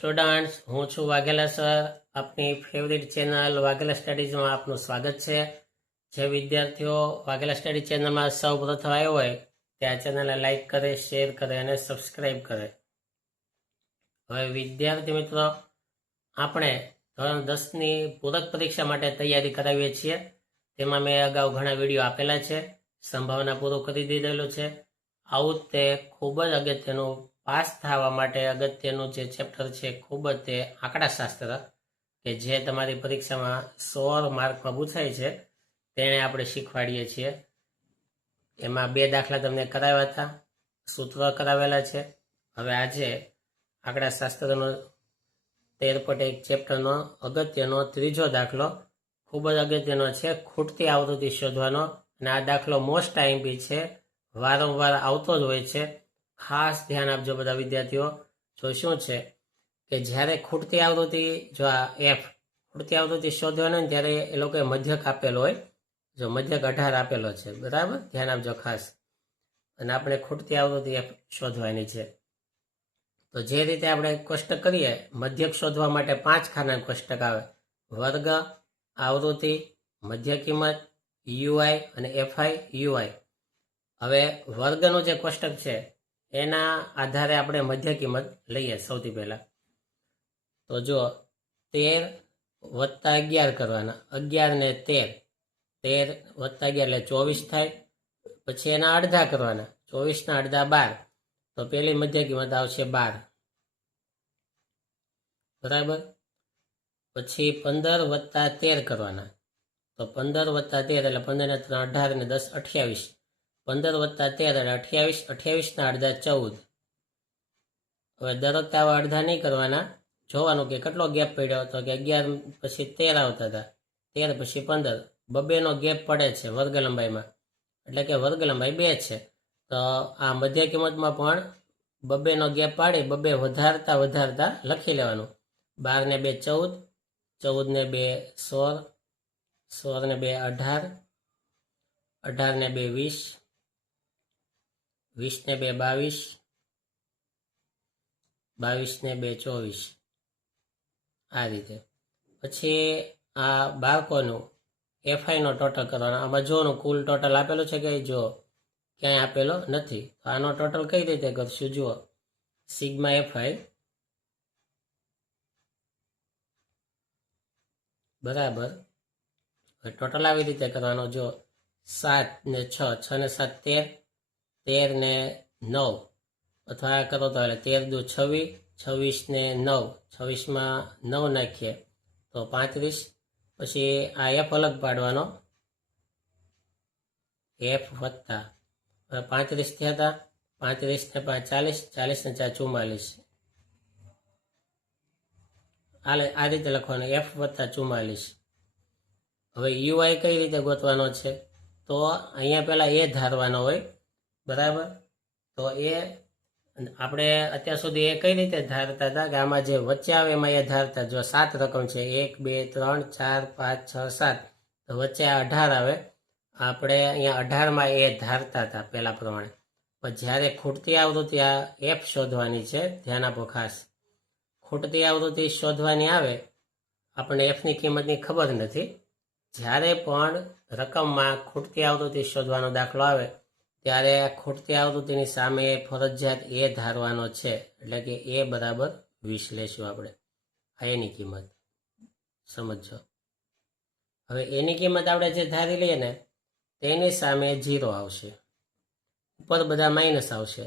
Students, હું છું Vaghela sir. આપની ફેવરિટ ચેનલ વાઘેલા સ્ટડીઝમાં આપનું સ્વાગત છે. જે વિદ્યાર્થીઓ વાઘેલા સ્ટડી ચેનલમાં સૌ પ્રથમ આવ્યો હોય તે આ ચેનલને લાઈક કરે, શેર કરે અને સબસ્ક્રાઈબ કરે. હવે વિદ્યાર્થી મિત્રો, આપણે ધોરણ 10ની પૂરક પરીક્ષા માટે તૈયારી કરાવીએ છીએ. તેમાં મેં અગાઉ ઘણા વિડીયો આપેલા છે. સંભાવના પૂરું કરી દીધેલું છે. આવું તે ખૂબ જ અગત્યનું પાસ થવા માટે અગત્યનું જે ચેપ્ટર છે ખૂબ જ તે આંકડાશાસ્ત્ર, કે જે તમારી પરીક્ષામાં 100 માર્કમાં પૂછાય છે, તેને આપણે શીખવાડીએ છીએ. એમાં 2 દાખલા તમને કરાવ્યા હતા, સૂત્ર કરાવેલા છે. હવે આજે આંકડાશાસ્ત્રનો 13.1 ચેપ્ટરનો અગત્યનો ત્રીજો દાખલો ખૂબ જ અગત્યનો છે, ખૂટતી આવૃત્તિ શોધવાનો. અને આ દાખલો મોસ્ટ આઈએમપી છે, વારંવાર આવતો જ હોય છે. ખાસ ધ્યાન આપજો બધા વિદ્યાર્થીઓ. જો શું છે કે જ્યારે ખૂટતી આવૃત્તિ, જો આ એફ ખૂટતી આવૃત્તિ શોધવાનો ત્યારે એ લોકોએ મધ્યક આપેલો હોય. જો મધ્યક 18 આપેલો છે, બરાબર, ધ્યાન આપજો ખાસ. અને આપણે ખૂટતી આવૃત્તિ એફ શોધવાની છે. તો જે રીતે આપણે કોષ્ટક કરીએ, મધ્યક શોધવા માટે 5 ખાના કોષ્ટક આવે: વર્ગ, આવૃત્તિ, મધ્ય કિંમત, યુઆઈ અને એફઆઈ યુઆઈ. હવે વર્ગનું જે કોષ્ટક છે એના આધારે આપણે મધ્ય કિંમત લઈએ. સૌથી પહેલા તો જો 13 વત્તા 11 કરવાના, 11 ને 13, 13 વત્તા 11 એટલે 24 થાય. પછી એના અડધા કરવાના, 24 ના અડધા 12, તો પેલી મધ્ય કિંમત આવશે 12, બરાબર. પછી 15 વત્તા 13 કરવાના, તો 15 વત્તા 13 એટલે 15 ને 3 18 ને 10 28, 15 વત્તા 13 એટલે 28, 28 ના અડધા 14. હવે દર વખતે આવા અડધા નહીં કરવાના, જોવાનું કે કેટલો ગેપ પડ્યો. તો કે 11 પછી 13 આવતા હતા, 13 પછી 15, બબેનો ગેપ પડે છે વર્ગ લંબાઈમાં, એટલે કે વર્ગ લંબાઈ 2 છે. તો આ મધ્ય કિંમતમાં પણ બબેનો ગેપ પાડી બબે વધારતા લખી લેવાનું. 12 ને 2 14, 14 ને 2 16, 16 ને 2 18, 18 ને 2 20, 20 ને 2 22, 22 ને 2 24. આ રીતે પછી આ બાળકોનું એફઆઈનો ટોટલ કરવાનો. આમાં જોનું કુલ ટોટલ આપેલું છે કે જો ક્યાંય આપેલો નથી. તો આનો ટોટલ કઈ રીતે કરશું? જુઓ, સિગ્મા એફઆઈ બરાબર. ટોટલ આવી રીતે કરવાનો. જો 7 ને 6, 6 ને 7 13, 13 ને 9, અથવા આ કરો તો એટલે 13 દુ 26, 26 ને 9, 26માં 9 નાખીએ તો 35. પછી આ એફ અલગ પાડવાનો, એફ વત્તા 35 થયા હતા, 35 ને 5 40, 40 ને 4 44. આ રીતે લખવાનું, એફ વત્તા 44. હવે યુઆઈ કઈ રીતે ગોતવાનો છે? તો અહીંયા પહેલા એ ધારવાનો હોય, બરાબર. તો એ આપણે અત્યાર સુધી એ કઈ રીતે ધારતા હતા કે આમાં જે વચ્ચે આવે એમાં એ ધારતા. જો 7 રકમ છે, 1 2 3 4 5 6 7, તો વચ્ચે આ 18 આવે. આપણે અહીંયા 18માં એ ધારતા હતા પહેલા પ્રમાણે. પણ જ્યારે ખૂટતી આવૃત્તિ આ એફ શોધવાની છે, ધ્યાન આપો ખાસ. ખૂટતી આવૃત્તિ શોધવાની આવે, આપણને એફની કિંમતની ખબર નથી. જ્યારે પણ રકમમાં ખૂટતી આવૃત્તિ શોધવાનો દાખલો આવે ત્યારે ખૂટતી આવૃત્તિની સામે ફરજિયાત એ ધારવાનો છે, એટલે કે એ બરાબર 20 લેશું આપણે. આ એની કિંમત સમજો. હવે એની કિંમત આપણે જે ધારી લઈએ ને તેની સામે 0 આવશે, ઉપર બધા માઇનસ આવશે.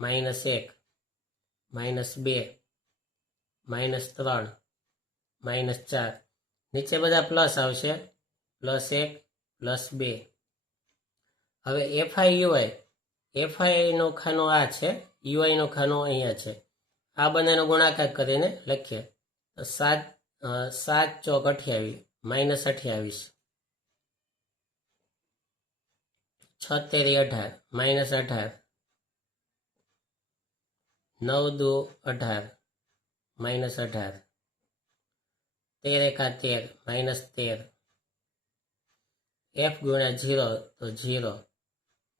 -1, -2, -3, -4, નીચે બધા પ્લસ આવશે, +1, +2. હવે એફઆઈ યુઆઈ, એફઆઈનું ખાનું આ છે, યુઆઈનું ખાનું અહીંયા છે. આ બંનેનો ગુણાકાર કરીને લખીએ તો 7 ચોક 28, -28, 6 તેરી 18, -18, 9 દુ 18, -18, 13 એકા 13, -13. એફ ગુણ્યા 0 તો 0,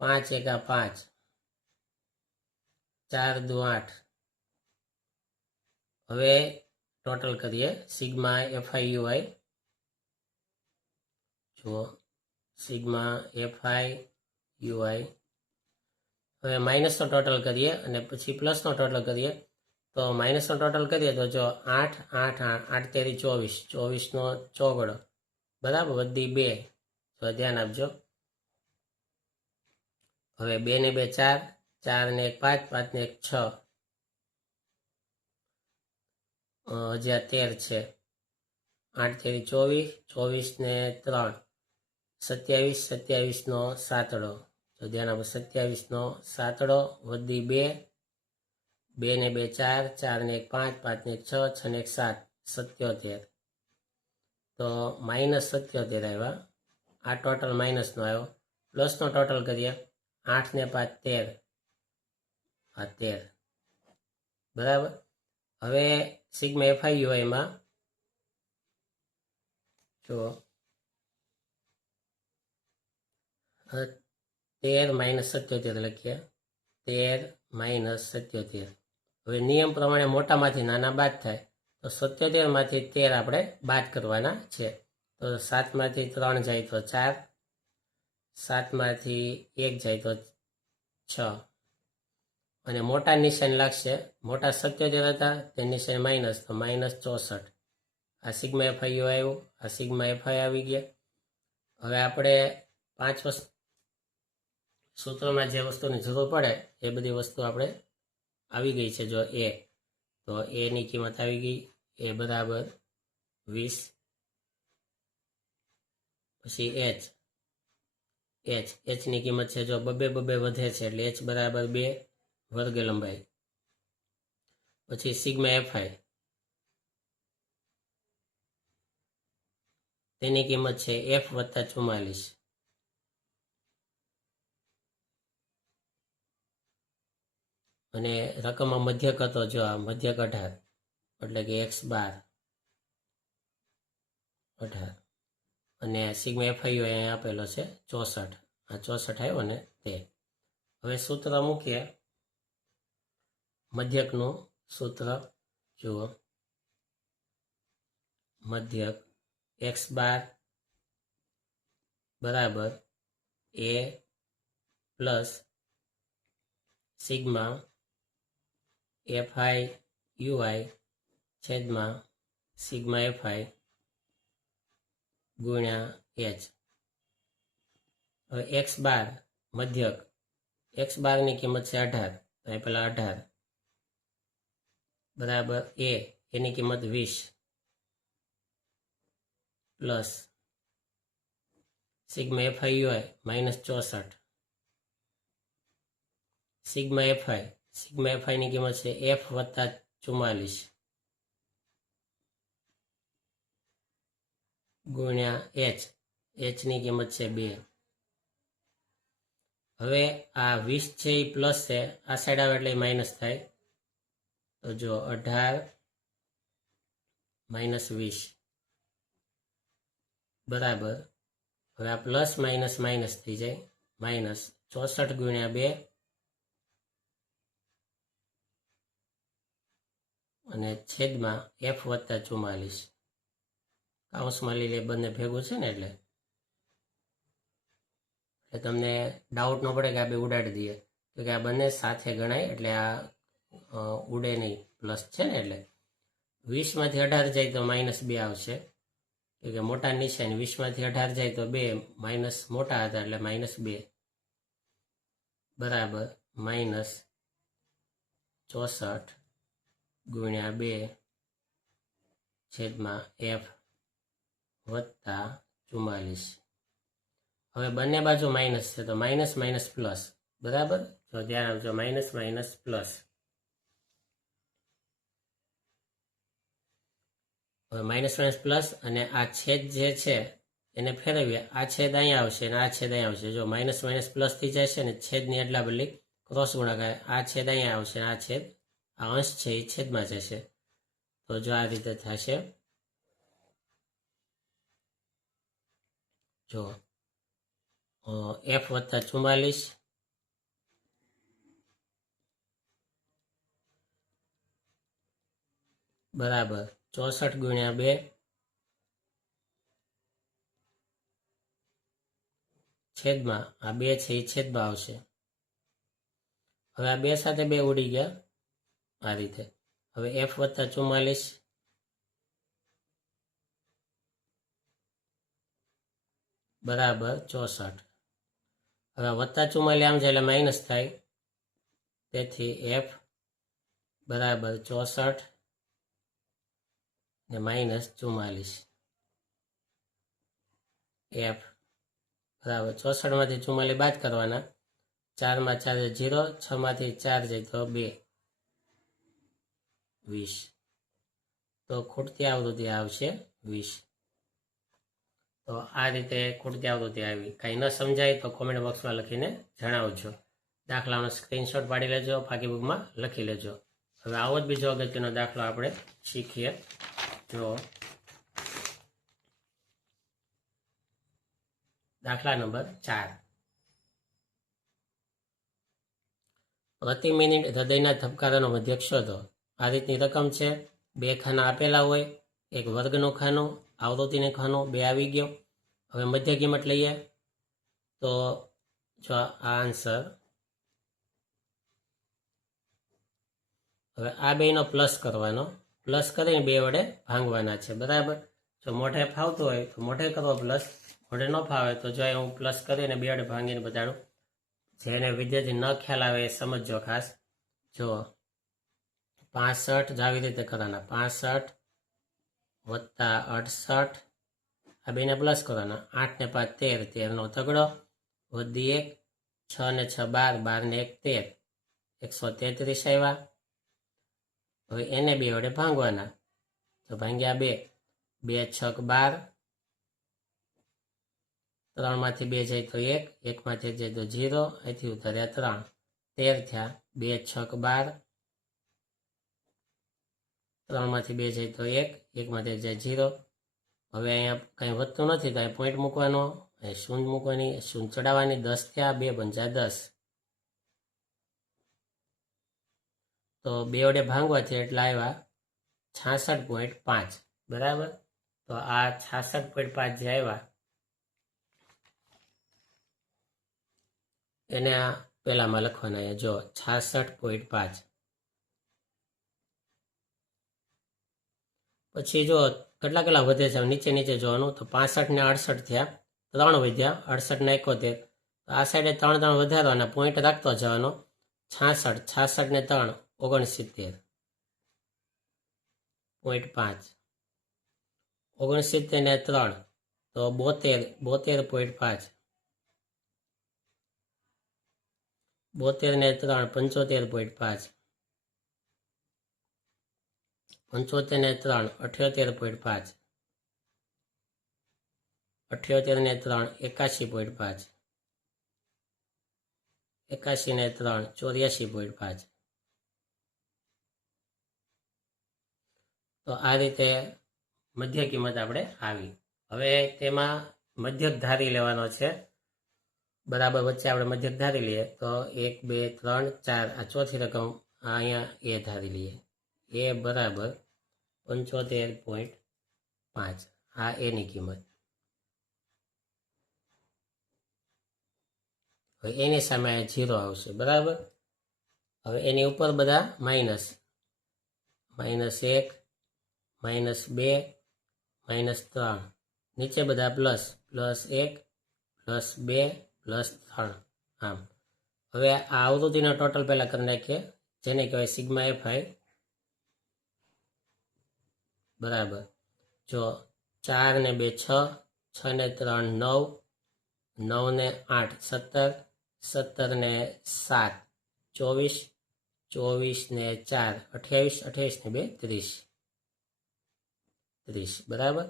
5 એકા 5, 4 દુ 8. હવે ટોટલ કરીએ સિગ્મા એફઆઈ યુઆઈ. જુઓ સિગ્મા એફઆઈ યુઆઈ. હવે માઇનસનો ટોટલ કરીએ અને પછી પ્લસનો ટોટલ કરીએ. તો માઇનસનો ટોટલ કરીએ તો જો 8 8 8 8 તેરી 24, 24નો ચોગડો બરાબર વધી 2. તો ધ્યાન આપજો. હવે 2 ને 2 4, 4 ને 1 5, 5 ને 1 6, હજી આ 13 છે. 8 તેરી 24, 24 ને 3 27, 27નો સાતડો. તો ધ્યાન આપો 27નો સાતડો વધી 2, 2 ને 2 4, 4 ને 1 5, 5 ને 1 6, 6 ને 1 7, 77. તો -77 આવ્યા. આ ટોટલ માઇનસનો આવ્યો. પ્લસનો ટોટલ કરીએ 8 ને 5 13, આ 13 બરાબર. હવે સિગ્મા એફઆઈ યુઆઈમાં જો 13 - 77 લખીએ. 13 - 77. હવે નિયમ પ્રમાણે મોટામાંથી નાના બાદ થાય તો 77માંથી 13 આપણે બાદ કરવાના છે. તો 7માંથી 3 જાય તો 4, 7માંથી 1 જાય તો 6 અને મોટા નિશાન લાગશે. મોટા 77 હતા તે નિશાન માઇનસ, તો -64. આ સિગ્મા એફઆઈ યુ આવ્યું, આ સિગ્મા એફઆઈ આવી ગયા. હવે આપણે 5 સૂત્રમાં જે વસ્તુની જરૂર પડે એ બધી વસ્તુ આપણે આવી ગઈ છે. જો એ, તો એની કિંમત આવી ગઈ, એ બરાબર 20. પછી એચની કિંમત છે જો બબે વધે છે એટલે એચ બરાબર 2 વર્ગ લંબાઈ. પછી સિગ્મા એફઆઈ તેની કિંમત છે f + 44. અને રકમમાં મધ્યક હતો જો આ મધ્યક 18 એટલે કે x12 18. અને સિગ્મા એફઆઈ અહીંયા આપેલો છે 64. આ 64 આવ્યો ને તે. હવે સૂત્ર મૂકીએ મધ્યકનું સૂત્ર. જુઓ મધ્યક x12 બરાબર a plus sigma F UI છેદમાં સિગ્મા એફઆઈ ગુણ્યા h. હવે x12 મધ્યક, x12ની કિંમત છે 18, તો એ પેલા 18 બરાબર a, એની કિંમત 20 plus sigma F I -64. Sigma એફઆઈની કિંમત છે f + 44 ગુણ્યા hની કિંમત છે 2. હવે આ 20 છે એ પ્લસ છે, આ સાઈડ આવે એટલે માઇનસ થાય. તો જો 18 - 20 બરાબર. હવે આ પ્લસ માઇનસ થઈ જાય, -64 ગુણ્યા 2 અને છેદમાં f + 44. કાઉન્સમાં લઈ લે, બંને ભેગું છે ને એટલે તમને ડાઉટ ન પડે કે આ બે ઉડાડી દઈએ. તો કે આ બંને સાથે ગણાય એટલે આ ઉડે નહીં, પ્લસ છે ને એટલે 20માંથી 18 જાય તો -2 આવશે. કે મોટા નિશાન 20માંથી 18 જાય તો 2, માઇનસ મોટા હતા એટલે -2 બરાબર -64 ગુણ્યા 2 છેદમાં f + 44. હવે બંને બાજુ માઇનસ છે તો માઇનસ પ્લસ બરાબર. તો ધ્યાન આપજો માઇનસ પ્લસ. હવે માઇનસ પ્લસ અને આ છેદ જે છે એને ફેરવીએ. આ છેદ અહીંયા આવશે અને આ છેદ અહીંયા આવશે. જો માઇનસ પ્લસ થઈ જશે ને છેદની એટલા બદલી ક્રોસ ગુણાકાર. આ છેદ અહીંયા આવશે, આ છેદ આ અંશ છે એ છેદમાં જશે. તો જો આ રીતે થશે. જો f + 44 - બરાબર 64 ગુણ્યા 2 છેદમાં આ 2 છે એ છેદમાં આવશે. હવે આ 2 સાથે 2 ઉડી ગયા આ રીતે. હવે f વત્તા 44 બરાબર 64. હવે વત્તા 44 આમ છે એટલે માઇનસ થાય, તેથી f બરાબર 64 ને માઇનસ 44. f બરાબર 64માંથી 44 બાદ કરવાના. 4 માં 4 0, 6 માંથી 4 જાય તો 2 20. તો ખૂટતી આવૃત્તિ આવશે 20. તો આ રીતે ખૂટતી આવૃત્તિ આવી. કંઈ ન સમજાય તો કોમેન્ટ બોક્સમાં લખીને જણાવજો. દાખલાનો સ્ક્રીનશોટ પાડી લેજો, ફાકી બુકમાં લખી લેજો. હવે આવો જ બીજો અગત્યનો દાખલો આપણે શીખીએ. જો દાખલા નંબર 4. પ્રતિ મિનિટ હૃદયના ધબકારાનો મધ્યક શોધો. આ રીતની રકમ છે. 2 ખાના આપેલા હોય, એક વર્ગનું ખાનું, આવૃત્તિનું ખાનું, 2 આવી ગયો. હવે મધ્ય કિંમત લઈએ તો જો આ આન્સર. હવે આ બેનો પ્લસ કરવાનો, પ્લસ કરીને 2 વડે ભાંગવાના છે. બરાબર. જો મોઢે ફાવતું હોય તો મોઢે કરો પ્લસ, મોઢે ન ફાવે તો જો હું પ્લસ કરીને 2 વડે ભાંગીને બતાડું. જેને વિદ્યાર્થી ન ખ્યાલ આવે એ સમજજો ખાસ. જો 65 આવી રીતે કરવાના, 65 વત્તા 68, આ બેને પ્લસ કરવાના. 8 ને 5 13, 13નો તગડો વધી 1, 6 ને 6 12, 12 ને 1 13, 133 આવ્યા. હવે એને 2 વડે ભાંગવાના. તો ભાંગ્યા 2, 2 6 12, 3 માંથી 2 જાય તો 1, 1 માંથી જાય તો 0, અહીંથી ઉતાર્યા 3, 13 થયા. 2 6 12, 3 માંથી 2 જાય તો 1, 1 માંથી જાય 0. હવે અહીંયા કંઈ વધતું નથી તો અહીં પોઈન્ટ મૂકવાનો, અહીં શૂન્ય મૂકવાની, શૂન્ય ચડાવવાની. 10 થયા, 2 પંચા 10. તો 2 વડે ભાંગવાથી એટલા આવ્યા 66.5. બરાબર. તો આ 66.5 જે આવ્યા એને આ પહેલામાં લખવાના. જો 66.5. પછી જો કેટલા વધે છે નીચે નીચે જોવાનું. તો 65 ને 68 થયા, 3 વધ્યા, 68 ને 71. આ સાઈડે 3 3 વધારવાના, પોઈન્ટ રાખતો જવાનો. 66, 66 ને 3 69.5, 69 ને 3 તો 72.5, 72 ને 3 75.5, 75 ને 3 78.5, 78 ને 3 81.5, 81 ને 3 84.5. તો આ રીતે મધ્ય કિંમત આપણે આવી. હવે તેમાં મધ્યક ધારી લેવાનો છે. બરાબર. વચ્ચે આપણે મધ્યક ધારી લઈએ તો 1 2 3 4, આ ચોથી રકમ અહીંયા એ ધારી લઈએ. એ બરાબર 75.5. આ એની કિંમત. હવે એની સામે 0 આવશે. બરાબર. હવે એની ઉપર બધા માઇનસ, -1, -2, -3, નીચે બધા પ્લસ, +1, +2, +3. આમ હવે આ આવૃત્તિનો ટોટલ પહેલા કરી નાખીએ, જેને કહેવાય સિગ્મા fi. બરાબર. જો 4 ને 2 6, 6 ને 3 9, 9 ને 8 17, 17 ને 7 24, 24 ને 4 28, 28 ને 2 30, 30. બરાબર.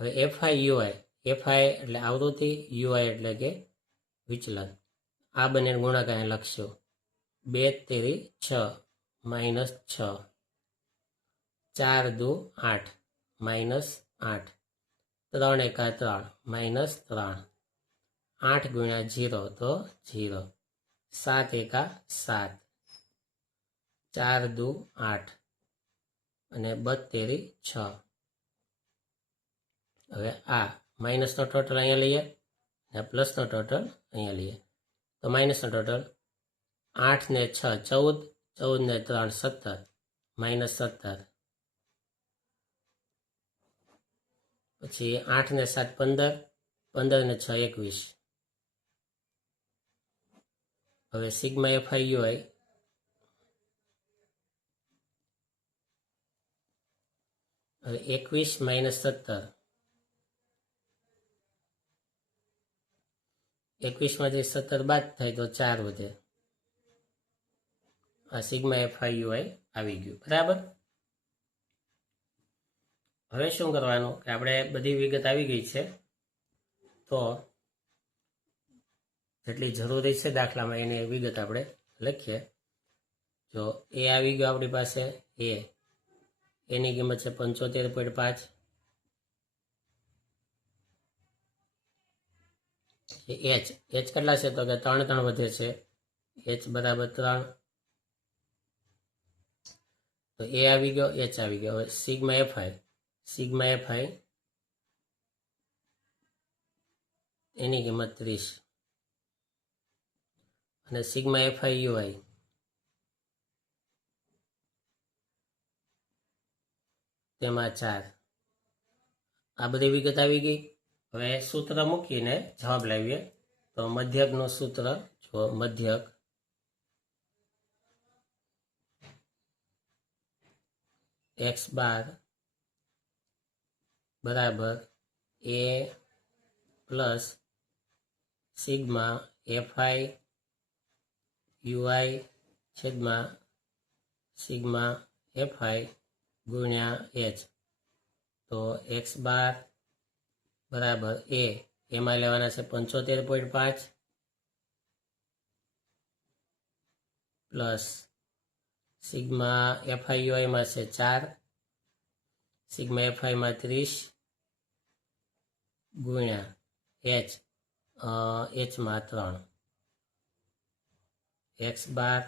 હવે fi ui, fi એટલે આવૃત્તિ, ui એટલે કે વિચલન. આ બંને ગુણાકાર લખશો. 2 તેરી 6 -6, 4 દુ 8 -8, 3 એકા 3 -3, 8 ગુણ્યા 0 તો 0, 7 એકા 7, 4 દુ 8, અને 72 6. હવે આ માઇનસનો ટોટલ અહીંયા લઈએ અને પ્લસનો ટોટલ અહીંયા લઈએ. તો માઇનસનો ટોટલ 8 ને 6 14, 14 ને 3 17, -17. પછી 8 ને 7 15, 15 ને 6 21. હવે સિગ્મા FIUI હવે 21 - 17. 21માંથી 17 બાદ થાય તો 4 વધે. આ સિગ્મા FIUI આવી ગયું. બરાબર. હવે શું કરવાનું કે આપણે બધી વિગત આવી ગઈ છે, તો જેટલી જરૂરી છે દાખલામાં એની વિગત આપણે લખીએ. જો એ આવી ગયો આપણી પાસે, એની કિંમત છે 75.5. એચ કેટલા છે તો કે 3 3 વધે છે. એચ બરાબર 3. તો એ આવી ગયો, એચ આવી ગયો. હવે સિગ્મા FI એની કિંમત 30 અને સિગ્મા FIUI તેમાં 4. આ બધી વિગત આવી ગઈ. હવે સૂત્ર મૂકીને જવાબ લાવીએ. તો મધ્યકનું સૂત્ર જો, મધ્યક x બાર બરાબર a પ્લસ સિગ્મા FIUI છેદમાં સિગ્મા FI ગુણ્યા h. તો x બાર બરાબર એમાં લેવાના છે 75.5 પ્લસ સિગ્મા FIUI માં છે 4, સિગ્મા FI માં 30 ગુણ્યા h માં 3. x બાર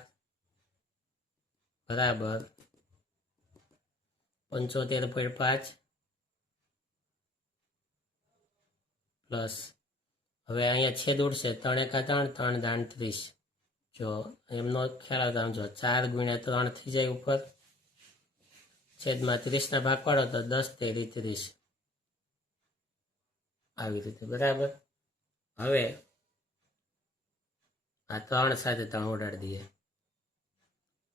બરાબર 75.5 પ્લસ, હવે અહીંયા છેદ ઉડશે, 3 એકા 3, 3 દાણ 30. જો એમનો ખ્યાલ આવતા આમ જો 4 ગુણ્યા 3 થઈ જાય ઉપર, છેદમાં 30 ના ભાગ પાડો તો 10 તેરી 30. આવી રીતે. બરાબર. હવે આ 3 સાથે 3 ઉડાડી દઈએ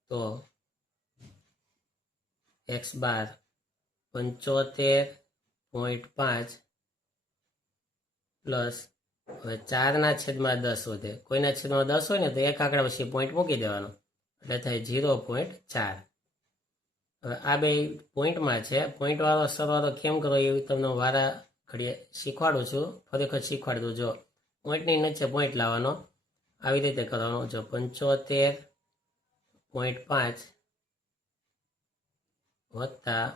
તો x બાર 75.5 પ્લસ, હવે 4 છેદમાં 10 વધે. કોઈના છેદમાં 10 હોય ને તો એક આંકડા પછી પોઈન્ટ મૂકી દેવાનો, એટલે થાય 0.4. હવે આ બે પોઈન્ટમાં છે. પોઈન્ટવાળો સરવાળો કેમ કરો એવું તમને વારા ઘડીએ શીખવાડું છું. ફરી વખત શીખવાડી દઉં. જો પોઈન્ટની નીચે પોઈન્ટ લાવવાનો, આવી રીતે કરવાનો. જો 75.5 વત્તા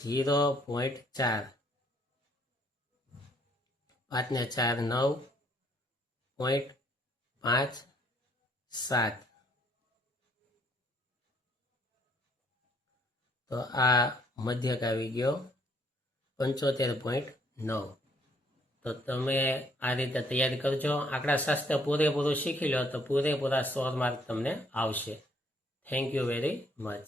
0.4, 5 ને 4 9.57. તો આ મધ્યક આવી ગયો 75.9. તો તમે આ રીતે તૈયારી કરજો. આંકડા શાસ્ત્ર પૂરેપૂરું શીખી લો તો પૂરેપૂરા 100 માર્ક તમને આવશે. Thank you very much.